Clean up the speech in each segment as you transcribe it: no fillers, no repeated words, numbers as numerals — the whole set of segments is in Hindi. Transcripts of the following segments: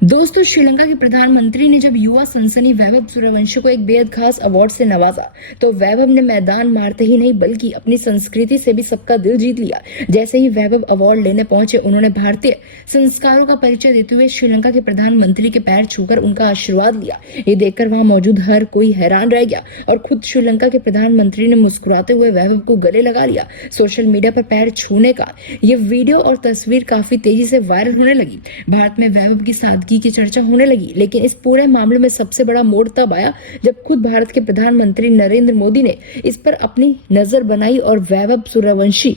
दोस्तों, श्रीलंका के प्रधानमंत्री ने जब युवा सनसनी वैभव सूर्यवंशी को एक बेहद खास अवार्ड से नवाजा, तो वैभव ने मैदान मारते ही नहीं बल्कि अपनी संस्कृति से भी सबका दिल जीत लिया। जैसे ही वैभव अवार्ड लेने पहुंचे, उन्होंने भारतीय संस्कारों का परिचय देते हुए श्रीलंका के प्रधानमंत्री के पैर छूकर उनका आशीर्वाद लिया। ये देखकर वहां मौजूद हर कोई हैरान रह गया और खुद श्रीलंका के प्रधानमंत्री ने मुस्कुराते हुए वैभव को गले लगा लिया। सोशल मीडिया पर पैर छूने का ये वीडियो और तस्वीर काफी तेजी से वायरल होने लगी। भारत में वैभव की सादगी की चर्चा होने लगी, लेकिन इस पूरे मामले में सबसे बड़ा मोड़ तब आया जब खुद भारत के प्रधानमंत्री नरेंद्र मोदी ने इस पर अपनी नजर बनाई और वैभव सूर्यवंशी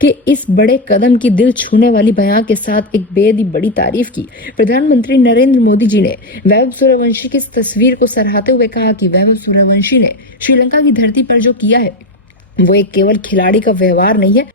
के इस बड़े कदम की दिल छूने वाली बयान के साथ एक बेहद ही बड़ी तारीफ की। प्रधानमंत्री नरेंद्र मोदी जी ने वैभव सूर्यवंशी की इस तस्वीर को सराहते हुए कहा कि वैभव सूर्यवंशी ने श्रीलंका की धरती पर जो किया है वो एक केवल खिलाड़ी का व्यवहार नहीं है,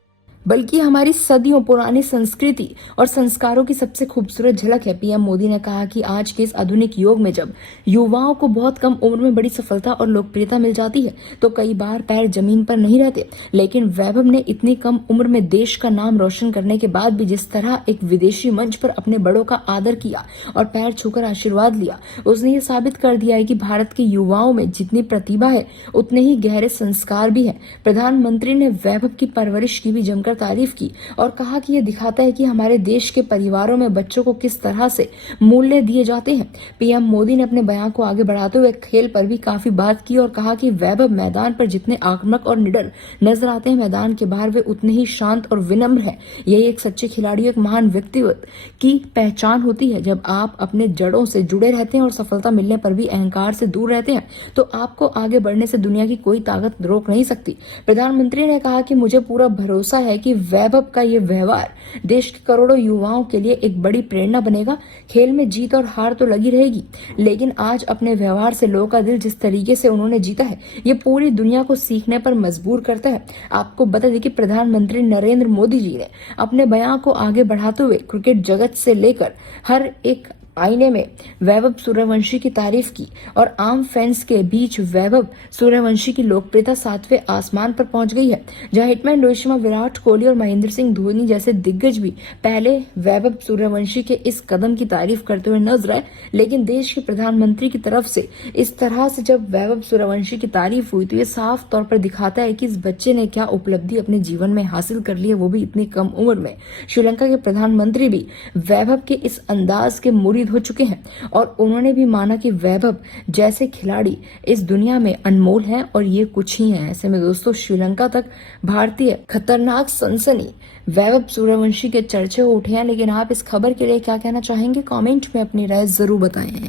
बल्कि हमारी सदियों पुरानी संस्कृति और संस्कारों की सबसे खूबसूरत झलक है। पीएम मोदी ने कहा कि आज के इस आधुनिक युग में जब युवाओं को बहुत कम उम्र में बड़ी सफलता और लोकप्रियता मिल जाती है, तो कई बार पैर जमीन पर नहीं रहते, लेकिन वैभव ने इतनी कम उम्र में देश का नाम रोशन करने के बाद भी जिस तरह एक विदेशी मंच पर अपने बड़ों का आदर किया और पैर छूकर आशीर्वाद लिया, उसने ये साबित कर दिया है कि भारत के युवाओं में जितनी प्रतिभा है उतने ही गहरे संस्कार भी है। प्रधानमंत्री ने वैभव की परवरिश की भी जमकर तारीफ की और कहा कि यह दिखाता है कि हमारे देश के परिवारों में बच्चों को किस तरह से मूल्य दिए जाते हैं। पीएम मोदी ने अपने बयान को आगे बढ़ाते हुए खेल पर भी काफी बात की और कहा कि वैभव मैदान पर जितने आक्रामक और निडर नजर आते हैं, मैदान के बाहर वे उतने ही शांत और विनम्र है। यही एक सच्चे खिलाड़ी, एक महान व्यक्तित्व की पहचान होती है। जब आप अपने जड़ों से जुड़े रहते हैं और सफलता मिलने पर भी अहंकार से दूर रहते हैं, तो आपको आगे बढ़ने से दुनिया की कोई ताकत रोक नहीं सकती। प्रधानमंत्री ने कहा कि मुझे पूरा भरोसा है कि वैभव का ये व्यवहार देश के करोड़ों युवाओं के लिए एक बड़ी प्रेरणा बनेगा। खेल में जीत और हार तो लगी रहेगी, लेकिन आज अपने व्यवहार से लोगों का दिल जिस तरीके से उन्होंने जीता है, ये पूरी दुनिया को सीखने पर मजबूर करता है। आपको बता दें कि प्रधानमंत्री नरेंद्र मोदी जी ने अपने बयान को आगे बढ़ाते हुए क्रिकेट जगत से लेकर हर एक आईने में वैभव सूर्यवंशी की तारीफ की और आम फैंस के बीच वैभव सूर्यवंशी की लोकप्रियता 7वें आसमान पर पहुंच गई है। जहां हिटमैन रोहित शर्मा, विराट कोहली और महेंद्र सिंह धोनी जैसे दिग्गज भी पहले वैभव सूर्यवंशी के इस कदम की तारीफ करते हुए नजर आए, लेकिन देश के प्रधानमंत्री की तरफ से इस तरह से जब वैभव सूर्यवंशी की तारीफ हुई, तो ये साफ तौर पर दिखाता है कि इस बच्चे ने क्या उपलब्धि अपने जीवन में हासिल कर ली है, वो भी इतनी कम उम्र में। श्रीलंका के प्रधानमंत्री भी वैभव के इस अंदाज के मुरीद हो चुके हैं और उन्होंने भी माना कि वैभव जैसे खिलाड़ी इस दुनिया में अनमोल हैं और ये कुछ ही हैं। ऐसे में दोस्तों, श्रीलंका तक भारतीय खतरनाक सनसनी वैभव सूर्यवंशी के चर्चे उठे हैं, लेकिन आप इस खबर के लिए क्या कहना चाहेंगे? कमेंट में अपनी राय जरूर बताएं।